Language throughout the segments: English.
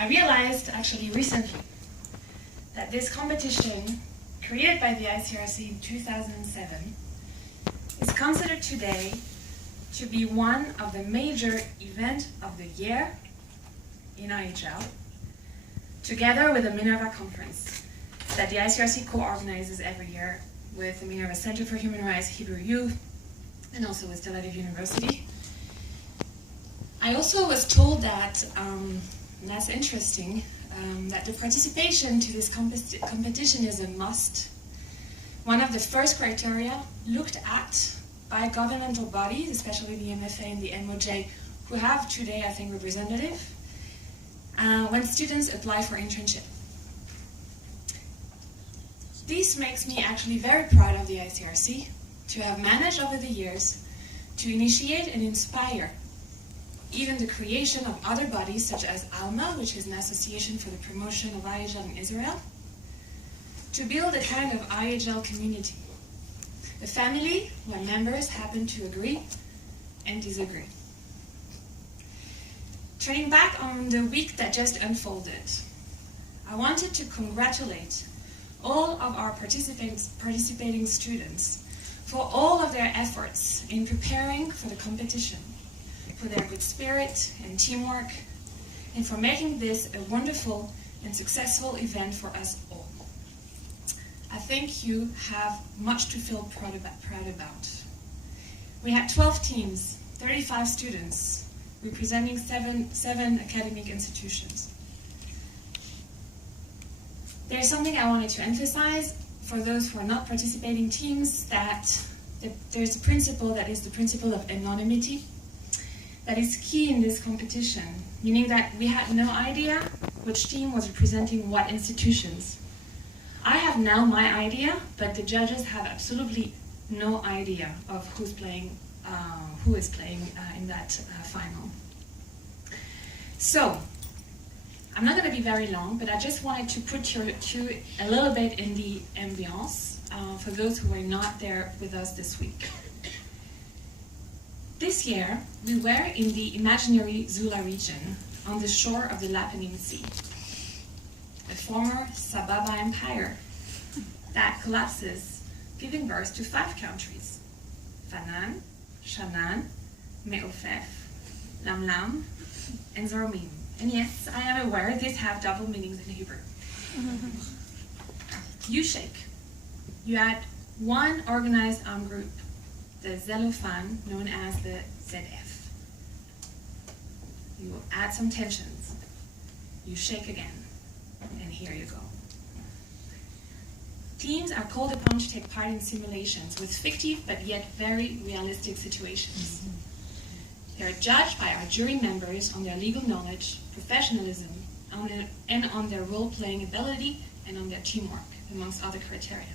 I realized actually recently that this competition, created by the ICRC in 2007, is considered today to be one of the major events of the year in IHL, together with the Minerva Conference that the ICRC co-organizes every year with the Minerva Center for Human Rights, Hebrew Youth, and also with Tel Aviv University. I also was told that, and that's interesting, that the participation to this competition is a must. One of the first criteria looked at by governmental bodies, especially the MFA and the MOJ, who have today, I think, representative, when students apply for internship. This makes me actually very proud of the ICRC to have managed over the years to initiate and inspire even the creation of other bodies such as ALMA, which is an association for the promotion of IHL in Israel, to build a kind of IHL community, a family where members happen to agree and disagree. Turning back on the week that just unfolded, I wanted to congratulate all of our participating students for all of their efforts in preparing for the competition, for their good spirit and teamwork, and for making this a wonderful and successful event for us all. I think you have much to feel proud about. We had 12 teams, 35 students, representing seven academic institutions. There's something I wanted to emphasize for those who are not participating teams, that there's a principle that is the principle of anonymity that is key in this competition, meaning that we had no idea which team was representing what institutions. I have now my idea, but the judges have absolutely no idea of who is playing in that final. So, I'm not going to be very long, but I just wanted to put you a little bit in the ambiance for those who were not there with us this week. This year, we were in the imaginary Zula region on the shore of the Lapanim Sea, a former Sababa Empire that collapses, giving birth to 5 countries: Fanan, Shanaan, Me'ofef, Lamlam, and Zormim. And yes, I am aware these have double meanings in Hebrew. You shake. You had one organized armed group, the Zelofan, known as the ZF. You will add some tensions. You shake again, and here you go. Teams are called upon to take part in simulations with fictive but yet very realistic situations. They are judged by our jury members on their legal knowledge, professionalism, and on their role-playing ability and on their teamwork, amongst other criteria.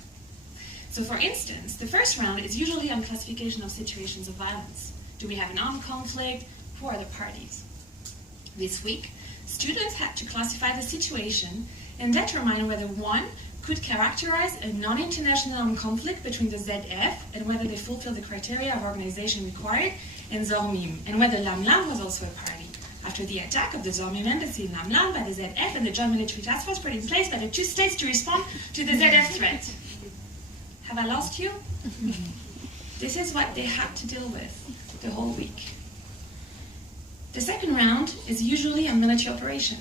So for instance, the first round is usually on classification of situations of violence. Do we have an armed conflict? Who are the parties? This week, students had to classify the situation and determine whether one could characterize a non-international armed conflict between the ZF and whether they fulfill the criteria of organization required, and Zormim, and whether Lamlam was also a party. After the attack of the Zormim embassy in Lamlam by the ZF and the joint military task force put in place by the 2 states to respond to the ZF threat. Have I lost you? This is what they had to deal with the whole week. The second round is usually a military operation,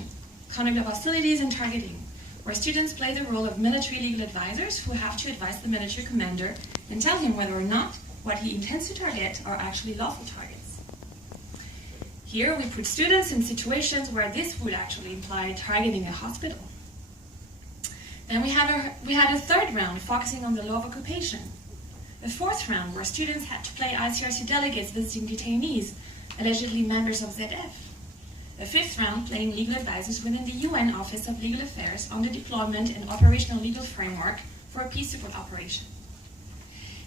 conduct of hostilities and targeting, where students play the role of military legal advisors who have to advise the military commander and tell him whether or not what he intends to target are actually lawful targets. Here we put students in situations where this would actually imply targeting a hospital. Then we had a third round focusing on the law of occupation. A fourth round where students had to play ICRC delegates visiting detainees, allegedly members of ZF. A fifth round playing legal advisors within the UN Office of Legal Affairs on the deployment and operational legal framework for a peace support operation.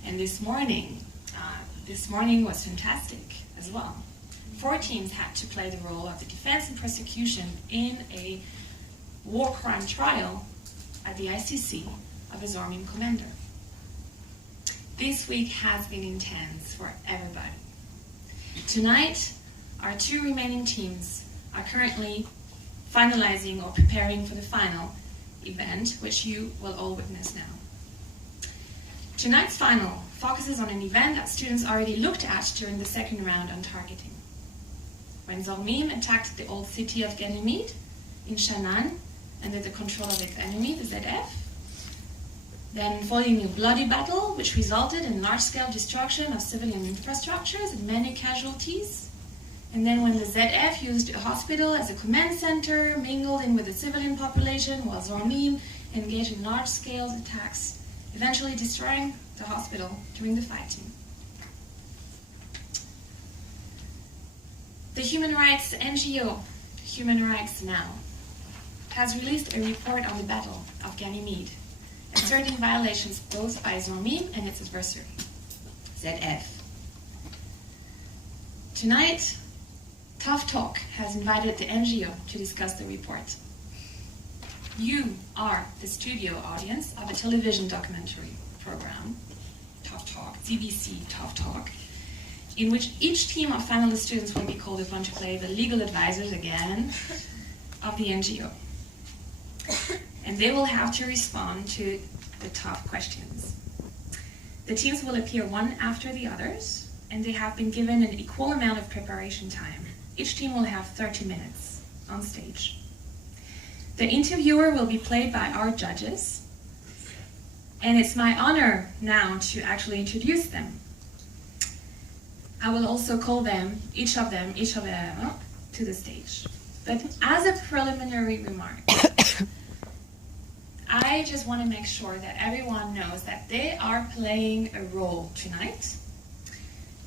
And this morning was fantastic as well. 4 teams had to play the role of the defense and prosecution in a war crime trial at the ICC of a Zormim commander. This week has been intense for everybody. Tonight, our 2 remaining teams are currently finalizing or preparing for the final event, which you will all witness now. Tonight's final focuses on an event that students already looked at during the second round on targeting. When Zormim attacked the old city of Ganymede in Shanaan under the control of its enemy, the ZF, then following a bloody battle which resulted in large-scale destruction of civilian infrastructures and many casualties, and then when the ZF used a hospital as a command center, mingled in with the civilian population, while Zormim engaged in large-scale attacks, eventually destroying the hospital during the fighting. The human rights NGO, Human Rights Now, has released a report on the Battle of Ganymede, asserting violations both by Zormim and its adversary, ZF. Tonight, Tough Talk has invited the NGO to discuss the report. You are the studio audience of a television documentary program, Tough Talk, CBC Tough Talk, in which each team of finalist students will be called upon to play the legal advisors again of the NGO. And they will have to respond to the tough questions. The teams will appear one after the others, and they have been given an equal amount of preparation time. Each team will have 30 minutes on stage. The interviewer will be played by our judges, and it's my honor now to actually introduce them. I will also call them, each of them, to the stage. But as a preliminary remark, I just want to make sure that everyone knows that they are playing a role tonight.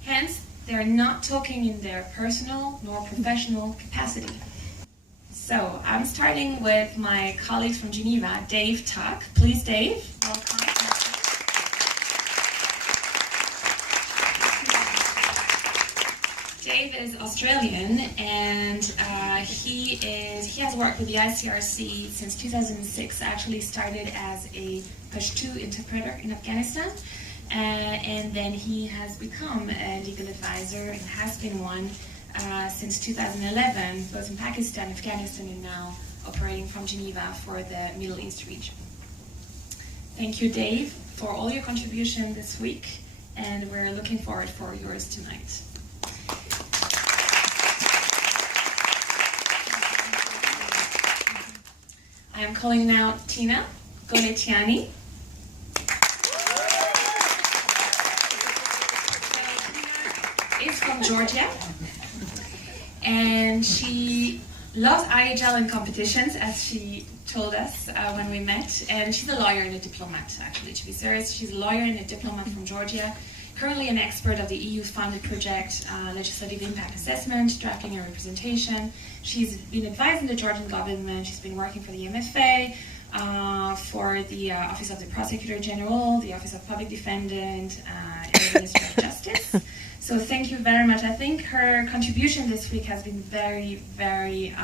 Hence, they're not talking in their personal nor professional capacity. So, I'm starting with my colleagues from Geneva, Dave Tuck. Please, Dave, welcome. Dave is Australian, and he has worked with the ICRC since 2006. Actually started as a Pashto interpreter in Afghanistan, and then he has become a legal advisor and has been one since 2011, both in Pakistan, Afghanistan, and now operating from Geneva for the Middle East region. Thank you, Dave, for all your contribution this week, and we're looking forward for yours tonight. I am calling now Tina Goletiani. Tina is from Georgia, and she loves IHL and competitions, as she told us when we met, and she's a lawyer and a diplomat, actually, to be serious. She's a lawyer and a diplomat from Georgia, currently an expert of the EU-funded project Legislative Impact Assessment, drafting a representation. She's been advising the Georgian government. She's been working for the MFA, for the Office of the Prosecutor General, the Office of Public Defendant, and the Ministry of Justice. So thank you very much. I think her contribution this week has been very, very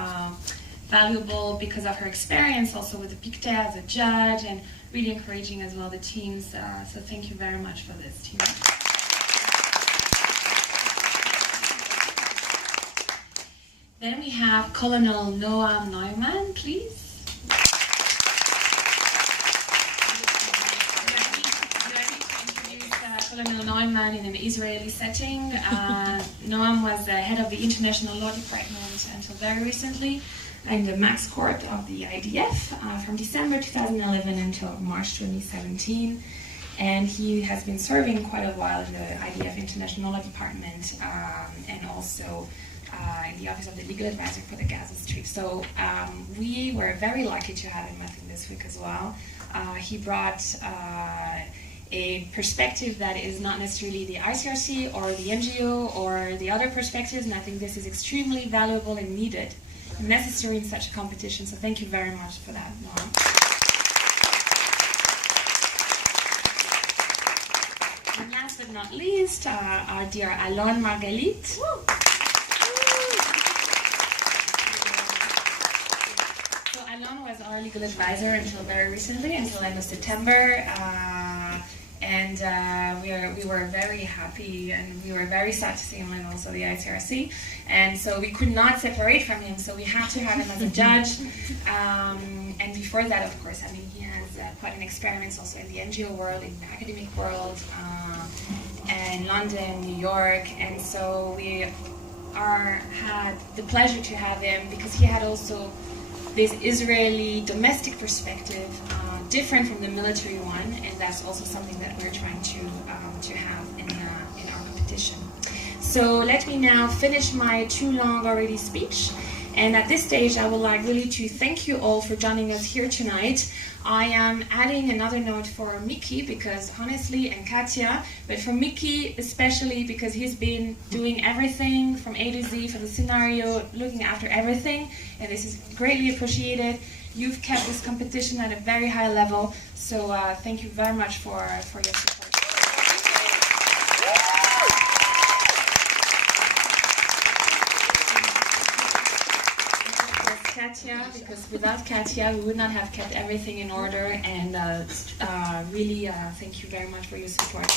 valuable because of her experience also with the PICTE as a judge, and really encouraging as well the teams. So thank you very much for this, Tina. Then we have Colonel Noam Neumann, please. Colonel Neumann in an Israeli setting. Noam was the head of the International Law Department until very recently in the Max Court of the IDF from December 2011 until March 2017. And he has been serving quite a while in the IDF International Law Department and also in the Office of the Legal Advisor for the Gaza Strip. So we were very lucky to have him, I think, this week as well. He brought a perspective that is not necessarily the ICRC or the NGO or the other perspectives, and I think this is extremely valuable and needed and necessary in such a competition. So thank you very much for that, Noam. And last but not least, our dear Alon Margalit. So Alon was our legal advisor until very recently, until end of September. And we were very happy, and we were very sad to see him, and also the ICRC. And so we could not separate from him, so we had to have him as a judge. And before that, of course, I mean, he has quite an experience also in the NGO world, in the academic world, and London, New York. And so we had the pleasure to have him because he had also this Israeli domestic perspective, different from the military one, and that's also something that we're trying to have in our competition. So let me now finish my too long already speech. And at this stage, I would like really to thank you all for joining us here tonight. I am adding another note for Mickey, because honestly, and Katya, but for Mickey especially, because he's been doing everything from A to Z for the scenario, looking after everything, and this is greatly appreciated. You've kept this competition at a very high level, so thank you very much for your support. Katya, because without Katya we would not have kept everything in order, and really thank you very much for your support.